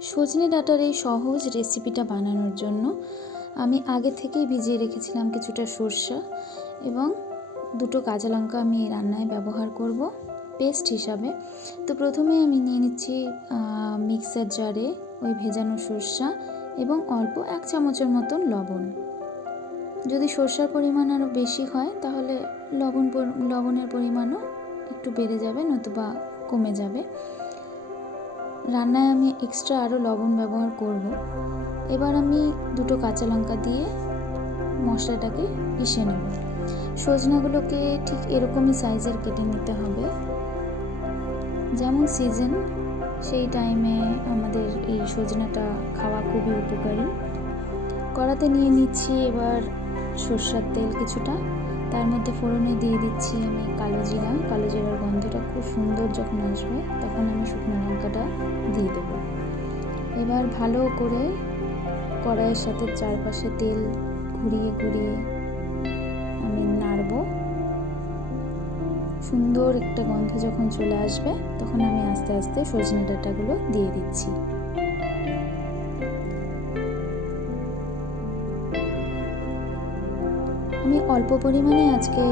সজনে ডাঁটার এই সহজ রেসিপিটা বানানোর জন্য আমি আগে থেকেই ভিজিয়ে রেখেছিলাম কিছুটা সর্ষা এবং দুটো কাঁচা লঙ্কা আমি এই রান্নায় ব্যবহার করব পেস্ট হিসাবে। তো প্রথমে আমি নিয়ে নিচ্ছি মিক্সার জারে ওই ভেজানো সর্ষা এবং অল্প এক চামচের মতন লবণ। যদি সর্ষার পরিমাণ আরও বেশি হয় তাহলে লবণ লবণের পরিমাণও একটু বেড়ে যাবে নতুবা কমে যাবে। রান্নায় আমি এক্সট্রা আরও লবণ ব্যবহার করব। এবার আমি দুটো কাঁচা লঙ্কা দিয়ে মশলাটাকে পিষে নেব। সজনাগুলোকে ঠিক এরকমই সাইজের কেটে নিতে হবে। যেমন সিজন সেই টাইমে আমাদের এই সজনাটা খাওয়া খুবই উপকারী। কড়াতে নিয়ে নিচ্ছি এবার সর্ষার তেল কিছুটা। তার মধ্যে ফোড়নে দিয়ে দিচ্ছি আমি কালো জিরা। কালো জিরার গন্ধটা খুব সুন্দর যখন আসবে, তখন আমি শুকনো লঙ্কাটা দিয়ে দেবো। এবার ভালো করে কড়াইয়ের সাথে চারপাশে তেল ঘুরিয়ে ঘুরিয়ে আমি নাড়ব। সুন্দর একটা গন্ধ যখন চলে আসবে, তখন আমি আস্তে আস্তে সজনে ডাঁটাগুলো দিয়ে দিচ্ছি। আমি অল্প পরিমাণে আজকে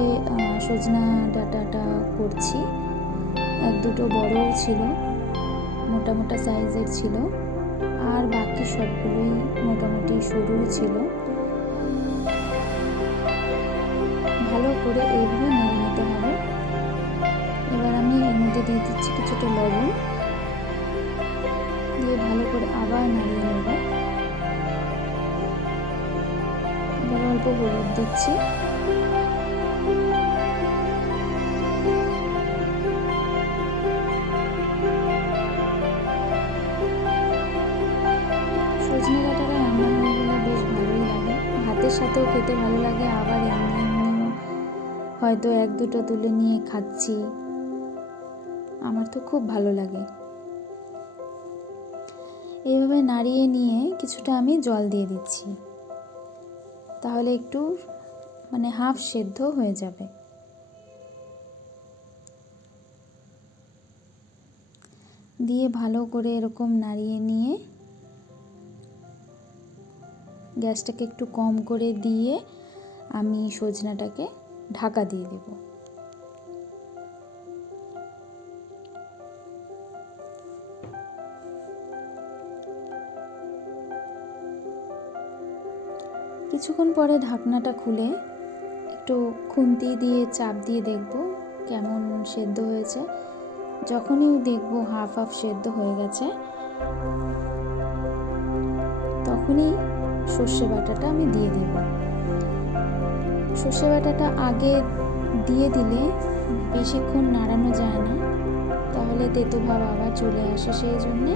সজনা ডাঁটাটা করছি। এক দুটো বড়ও ছিল, মোটা মোটা সাইজের ছিল, আর বাকি সবগুলোই মোটামুটি সরু ছিল। ভালো করে এইভাবে নেড়ে নিতে হবে। এবার আমি এর মধ্যে দিয়ে দিচ্ছি কিছুটা লবণ। দিয়ে ভালো করে আবার নাড়িয়ে অল্প হলুদ দিচ্ছি। সজনে ডাঁটাটা রান্না হয়ে গেলে বেশ ভালোই লাগে। ভাতের সাথেও খেতে ভালো লাগে, আবার এমনি এমনিও হয়তো এক দুটো তুলে নিয়ে খাচ্ছি। আমার তো খুব ভালো লাগে। এইভাবে নাড়িয়ে নিয়ে কিছুটা আমি জল দিয়ে দিচ্ছি। তাহলে একটু মানে হাফ সেদ্ধ হয়ে যাবে। দিয়ে ভালো করে এরকম নাড়িয়ে নিয়ে গ্যাসটাকে একটু কম করে দিয়ে আমি সজনাটাকে ঢাকা দিয়ে দেব। কিছুক্ষণ পরে ঢাকনাটা খুলে একটু খুন্তি দিয়ে, চাপ দিয়ে দেখব কেমন সেদ্ধ হয়েছে। যখনই দেখব হাফ হাফ সেদ্ধ হয়ে গেছে, তখনই সর্ষে বাটাটা আমি দিয়ে দেব। সর্ষে বাটাটা আগে দিয়ে দিলে বেশিক্ষণ নাড়ানো যায় না, তাহলে তেতো ভাব আবার চলে আসে সেই জন্যে।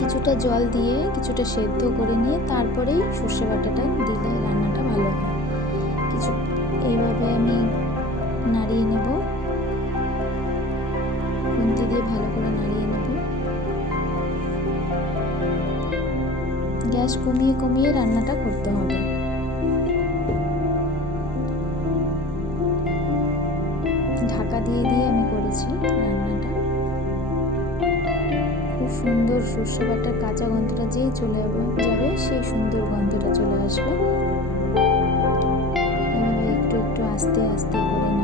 কিছুটা জল দিয়ে কিছুটা সেদ্ধ করে নিয়ে তারপরেই সর্ষে বাটাটা দিলে রান্নাটা ভালো হয়। কিছু এইভাবে আমি নাড়িয়ে নেব। খুন্তি দিয়ে ভালো করে নাড়িয়ে নেব। গ্যাস কমিয়ে কমিয়ে রান্নাটা করতে হবে। ঢাকা দিয়ে দিয়ে আমি করেছি রান্নাটা। খুব সুন্দর সর্ষে বাটার কাঁচা গন্ধটা যেই চলে যাবে, সেই সুন্দর গন্ধটা চলে আসবে। একটু একটু আস্তে আস্তে করে